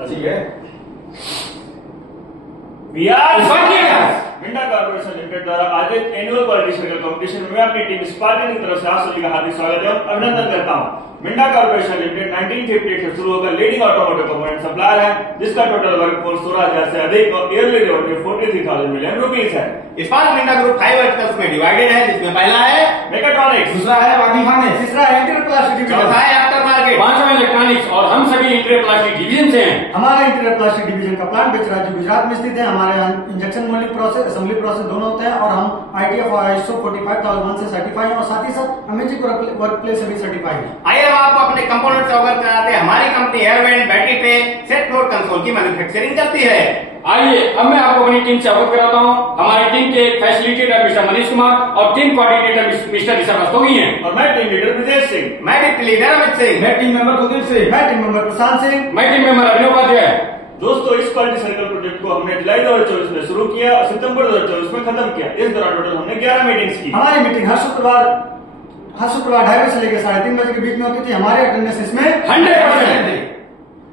ठीक है। Minda corporation limited द्वारा आयोजित एनुअल क्वालिटी सर्कल कंपटीशन में मैं अपनी टीम स्पार्टन की तरफ से आप सभी का हार्दिक स्वागत एवं अभिनंदन करता हूं। मिंडा कॉर्पोरेशन लिमिटेड 1958 से शुरू होकर लीडिंग ऑटोमोटिव कंपोनेंट सप्लायर है, जिसका टोटल वर्कफोर्स 16,000 से अधिक और ईयरली रेवेन्यू 43,000 मिलियन रुपीज है। स्पार्क मिंडा ग्रुप 5 वर्टिकल्स में डिवाइडेड है, जिसमें पहला है मेकाट्रॉनिक्स, दूसरा है वागीखाने, तीसरा है इंटीरियर प्लास्टिक डिवीजन, चौथा है आफ्टर मार्केट, पांचवा इलेक्ट्रॉनिक्स और हम सभी इंटीरियर प्लास्टिक डिवीजन से हैं। हमारा इंटीरियर प्लास्टिक डिवीजन का प्लांट बेच राज्य गुजरात में स्थित है। हमारे यहाँ injection moulding process, assembly process दोनों होते हैं और हम ITF और ISO 45001 से सर्टिफाई हैं और साथ ही साथ अमेजिंग वर्क प्लेस से भी सर्टिफाई है। आइए हम आपको अपने कंपोनेंट से अवगत कराते हैं। हमारी company air vent, battery tray, set floor console की मैन्युफैक्चरिंग करती है। आइए अब मैं आपको अपनी टीम से अवगत कराता हूँ। हमारी टीम के फैसिलिटेटर मिस्टर मनीष कुमार और team coordinator mister Rishabh Rastogi हैं। और मैं टीम लीडर ब्रजेश सिंह, मैं टीम लीडर अमित सिंह, मैं टीम मेंबर कुलदीप सिंह, मैं टीम मेंबर प्रशांत सिंह, मैं टीम मेंबर अभिनव उपाध्याय। दोस्तों इस क्वालिटी सर्कल प्रोजेक्ट को हमने जुलाई 2024 में शुरू किया और सितंबर 2024 में खत्म किया। इस दौरान टोटल हमने 11 मीटिंग्स की। हमारी मीटिंग हर शुक्रवार 2:30 बजे से लेकर 3:30 बजे के बीच में होती थी। हमारी अटेंडेंस इसमें 100%।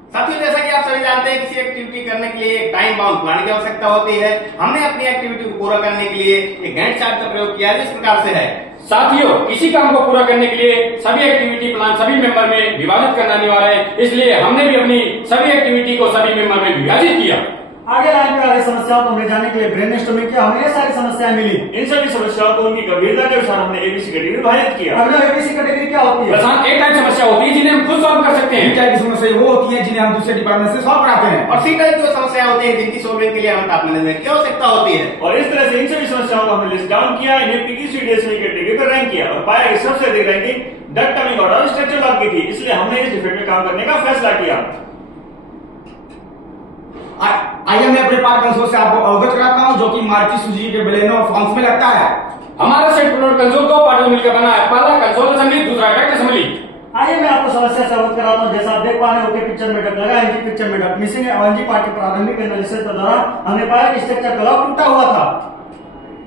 साथियों, जैसा कि आप सभी जानते हैं, किसी एक्टिविटी करने के लिए एक टाइम बाउंड प्लान की आवश्यकता होती है। हमने अपनी एक्टिविटी को पूरा करने के लिए एक गैंट चार्ट का प्रयोग किया है, जिस प्रकार से है। साथियों, इसी काम को पूरा करने के लिए सभी एक्टिविटी प्लान सभी मेंबर में विभाजित करना अनिवार्य है, इसलिए हमने भी अपनी सभी एक्टिविटी को सभी मेंबर में विभाजित किया। आगे लाइन में आ रही समस्याओं को हमने जाने के लिए ब्रेनस्टॉर्मिंग किया। हमें ये सारी समस्याएं मिली। इन सभी समस्याओं को उनकी गंभीरता के अनुसार हमने ABC कैटेगरी विभाजित किया। अब ABC कैटेगरी क्या होती है? प्रशांत, एक टाइप समस्या होती है जिन्हें हम खुद सॉल्व कर सकते हैं। टाइप की समस्या वो होती है जिन्हें हम दूसरे डिपार्टमेंट से सॉल्व कराते हैं, और C टाइप की समस्या होती है जिनकी सॉल्विंग के लिए हमें टॉप मैनेजमेंट की आवश्यकता होती है। और इस तरह से इन सभी समस्याओं को हमने लिस्ट डाउन किया, इन्हें PQCDSI कैटेगरी पर रैंक किया और पाया कि सबसे अधिक रैंकिंग डक्ट कमिंग ऑर्डर और स्ट्रक्चर लॉक की थी। इसलिए हमने इस डिफेक्ट में काम करने का फैसला किया। आइए मैं अपने पार्ट कंसोल से आपको अवगत कराता हूं, जो कि मारुति सुजुकी के बलेनो और फॉर्म्स में लगता है। हमारा सेट फ्लोर कंसोल 2 पार्ट में मिलकर बना है। पहला कंसोल असेंबली, दूसरा डक्ट असेंबली। आइए मैं आपको समस्या से अवगत कराता हूँ। जैसा आप देख पा रहे हैं, ओके पिक्चर में डक्ट लगा, NG पिक्चर में डक्ट मिसिंग है और NG पार्ट के प्रारंभिक एनालिसिस के दौरान हमने पाया कि स्ट्रक्चर का लॉक टूटा हुआ था।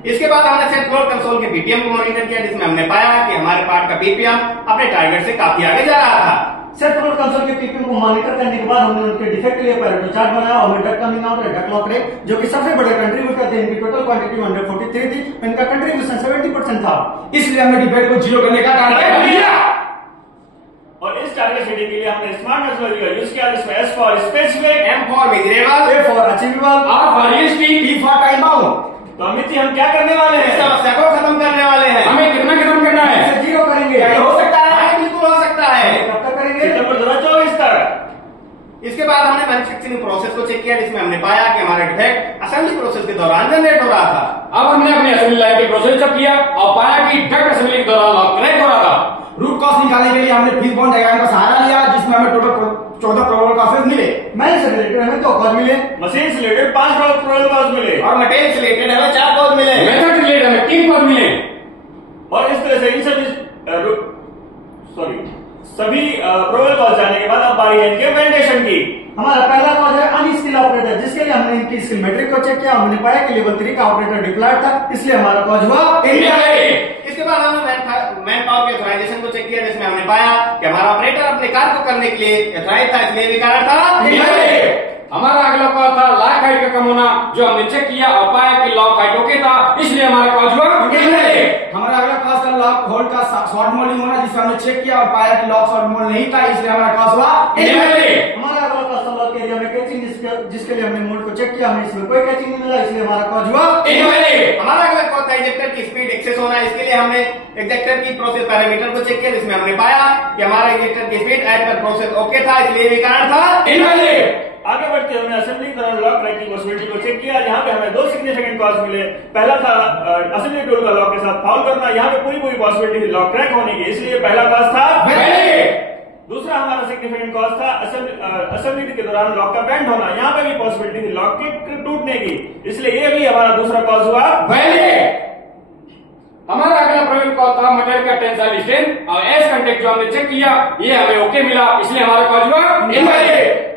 इसके बाद हमने सेट फ्लोर कंसोल के BPM को मॉनिटर किया, जिसमें हमने पाया कि हमारे पार्ट का BPM अपने टारगेट से काफी आगे जा रहा था। सेट फ्लोर कंसोल के PPM को मॉनिटर करने के बाद हमने उनके डिफेक्ट के लिए पैरेटो चार्ट बनाया और हमें डक्ट कमिंग आउट और डक्ट लॉक रेट, जो कि सबसे बड़े कंट्रीब्यूटर थे, इनकी टोटल क्वांटिटी 143 थी, इनका कंट्रीब्यूशन 70% था। इसलिए हमने डिफेक्ट को 0 करने का टारगेट लिया। और इस टारगेट सेटिंग के लिए हमने स्मार्ट मेथोडोलॉजी का यूज किया, जिसमें S for specific, M for measurable, A for achievable, R for realistic, T for time bound. तो अमित जी हम क्या करने वाले इस हैं? समस्या को खत्म करने वाले हैं। हमें कितना खत्म करना है? इसे 0 करेंगे। क्या ये हो सकता है? बिल्कुल हो सकता है। कब तक करेंगे? सितंबर 2024 तक। इसके बाद हमने मैन्युफैक्चरिंग प्रोसेस को चेक किया, जिसमें हमने पाया कि हमारा डिफेक्ट असेंबली प्रोसेस के दौरान जनरेट हो रहा था। अब हमने अपनी असेंबली लाइन के प्रोसेस चेक किया और पाया कि डक्ट असेंबली के दौरान लॉक क्रैक हो रहा था। रूट कॉज निकालने के लिए हमने फिश बॉन्ड डायग्राम का सहारा लिया, जिसमें हमें टोटल 14 प्रोबेबल कॉजेज मिले। मैंने से रिलेटेड हमें 2 कॉज मिले, मशीन से रिलेटेड 5 प्रोबेबल कॉज मिले और मटेरियल से रिलेटेड हमें 4 कॉज मिले। मेथड से रिलेटेड हमें 3 कॉज मिले। और इस तरह से इन सभी प्रोबेबल कॉज जाने के बाद अब बारी है इनके वैलिडेशन की। हमारा पहला कॉज है अनस्किल ऑपरेटर, जिसके लिए हमने इनकी स्किल मैट्रिक को चेक किया। हमने पाया कि लेवल 3 का ऑपरेटर डिप्लॉयड था, इसलिए हमारा कॉज हुआ इनवैलिड। इसके बाद हमने मैन पावर के ऑथराइजेशन को चेक किया, जिसमें हमने पाया कि हमारा ऑपरेटर अपने कार्य को करने के लिए ऑथराइज था, इसलिए भी कारण था इनवैलिड। हमारा अगला कॉज था लॉक हाइट का कम होना, जो हमने चेक किया और पाया कि लॉक हाइट ओके था, इसलिए हमारा कॉज हुआ इनवैलिड। हमारा अगला कॉज था लॉक होल्ड का शॉर्ट मोल्डिंग होना, जिसे हमने चेक किया और पाया कि लॉक शॉर्ट मोल्ड नहीं था, इसलिए हमारा कॉज हुआ इनवैलिड। हमारा अगला कॉज था लॉक एरिया में कैचिंग, जिसके लिए हमने मोल्ड को चेक किया, हमें इसमें कोई कैचिंग नहीं मिला, इसलिए हमारा कॉज हुआ इनवैलिड। हमारा अगला कॉज था इंजेक्टर की स्पीड एक्सेस होना, इसके लिए हमने इंजेक्टर की प्रोसेस पैरामीटर को चेक किया, जिसमें हमने पाया कि हमारा इंजेक्टर की speed as per process okay था, इसलिए भी कारण था इनवैलिड। आगे बढ़ते हमने असेंबली के दौरान लॉक क्रैक की पॉसिबिलिटी को चेक किया। यहाँ पे हमें 2 सिग्निफिकेंट कॉज मिले। पहला था असेंबली टूल का लॉक के साथ फाउल करना, यहाँ पे पूरी पॉसिबिलिटी थी लॉक क्रैक होने की, इसलिए पहला कॉज था वैलिड। दूसरा हमारा सिग्निफिकेंट कॉज था असेंबली के दौरान लॉक का बेंड होना, यहाँ पे भी पॉसिबिलिटी थी लॉक के टूटने की, इसलिए ये भी हमारा दूसरा कॉज हुआ वैलिड। हमारा अगला प्रॉब्लम कॉज था मटेरियल का टेंसाइल स्ट्रेंथ और एस कांटेक्ट, जो हमने चेक किया ये हमें ओके मिला, इसलिए हमारा कॉज हुआ इनवैलिड।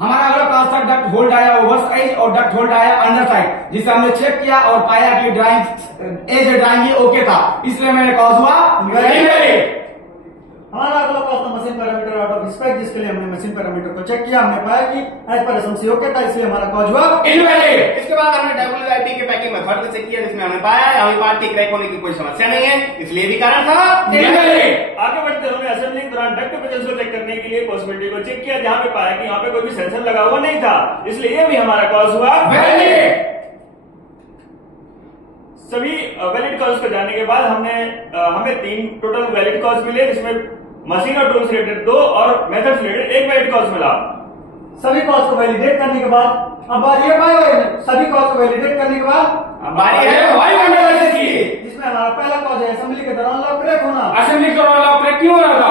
हमारा अगला कॉज था डक्ट होल्ड आया ओवर साइड और डक्ट होल्ड आया अंडर साइड, जिसे हमने चेक किया और पाया कि ड्राइंग एज ड्राइंग ये ओके था, इसलिए मेरा कॉज हुआ इनवैलिड। हमारा अगला कॉज था machine parameter out of spec, जिसके लिए हमने मशीन पैरामीटर को चेक किया, हमने पाया कि एज पर एसएमसी ओके था, इसलिए हमारा कॉज हुआ इनवैलिड। इसके बाद हमने WIP के पैकिंग मेथड को चेक किया, जिसमें हमने पाया हमारी पार्ट की क्रैक होने की कोई समस्या नहीं है, इसलिए भी कारण था इनवैलिड। आगे बढ़ते हुए असेंबली के दौरान डक्ट प्रेजेंस को चेक करने के लिए पॉसिबिलिटी को चेक किया, जहां पे पाया कि यहाँ पे कोई भी सेंसर लगा हुआ नहीं था, इसलिए ये भी हमारा कॉज हुआ वैलिड। सभी वैलिड कॉज को जानने के बाद हमें 3 टोटल वैलिड कॉज मिले, जिसमें मशीन और टूल्स रिलेटेड 2 और मेथड रिलेटेड 1 वैलिड कॉज मिला। सभी कॉज को वैलिडेट करने के बाद अब बारी है सभी कॉज को वैलिडेट करने के बाद अब बारी है वायु एनालिसिस की, जिसमें हमारा पहला कॉज है असेंबली के दौरान लॉक क्रैक होना। असेंबली के दौरान लॉक क्रैक क्यों हो रहा था?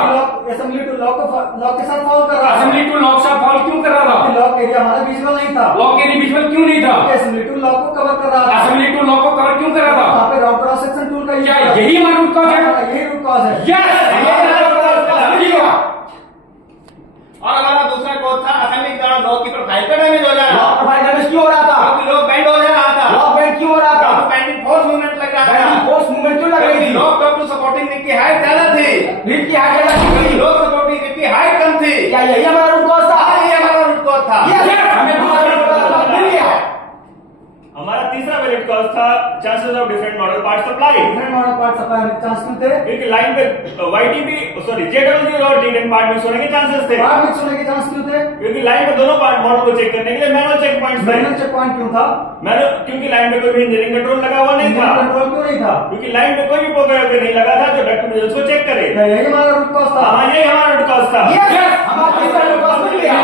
असेंबली टू लॉक के साथ फॉल कर रहा था। असेंबली टू लॉक साथ फॉल क्यों कर रहा था? लॉक एरिया हमारा विजुअल नहीं था। लॉक एरिया विजुअल क्यों नहीं था? असेंबली टू लॉक को कवर कर रहा था। असेंबली टू लॉक को कवर क्यों कर रहा था? वहाँ पे राउट क्रॉस सेक्शन टूल का क्या यही हमारा रूट कॉज है? यही रूट कॉज है। और हमारा दूसरा कॉज था असेंबली के दौरान लॉक की प्रोफाइल का डैमेज हो जाना। लॉक प्रोफाइल डैमेज क्यों हो रहा था? क्योंकि लॉक बेंड हो जा रहा था। लॉक बेंड क्यों हो रहा था? बैंडिंग फोर्स मूवमेंट लग रहा था। बैंडिंग फोर्स मूवमेंट क्यों लग रही थी? Lock top to supporting link की हाइट ज्यादा थी, लीड की हाइट ज्यादा थी। लॉक सपोर्टिंग लिंक की हाइट कम थी। क्या यही हमारा रूट कॉज था? ये हमारा रूट कॉज था। हमें दूसरा रूट कॉज मिल गया। हमारा तीसरा वैलिड कॉज था chances of different model part supply. Different model part supply में चांस क्यों थे? क्योंकि लाइन पे JWG और D10 पार्ट मिक्स होने के चांसेस थे, पार्ट मिक्स होने के चांस क्यों थे? क्योंकि लाइन पे दोनों पार्ट मॉडल को चेक करने के लिए मैनुअल चेक पॉइंट्स थे। मैनुअल चेक पॉइंट क्यों था? क्योंकि लाइन पे कोई भी इंजीनियरिंग कंट्रोल लगा हुआ नहीं था, कंट्रोल क्यों नहीं था? क्योंकि लाइन पे कोई भी प्रोग्राम नहीं लगा था जो डक्ट प्रेजेंस को चेक करे। क्या यही हमारा रूट कॉज था? हाँ, ये हमारा रूट कॉज था। हमारा तीसरा रूट कॉज मिल गया।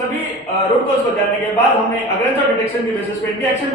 सभी रूट कॉज को जानने के बाद हमने अग्रेंस और डिटेक्शन की बेसिस पे इनकी एक्शन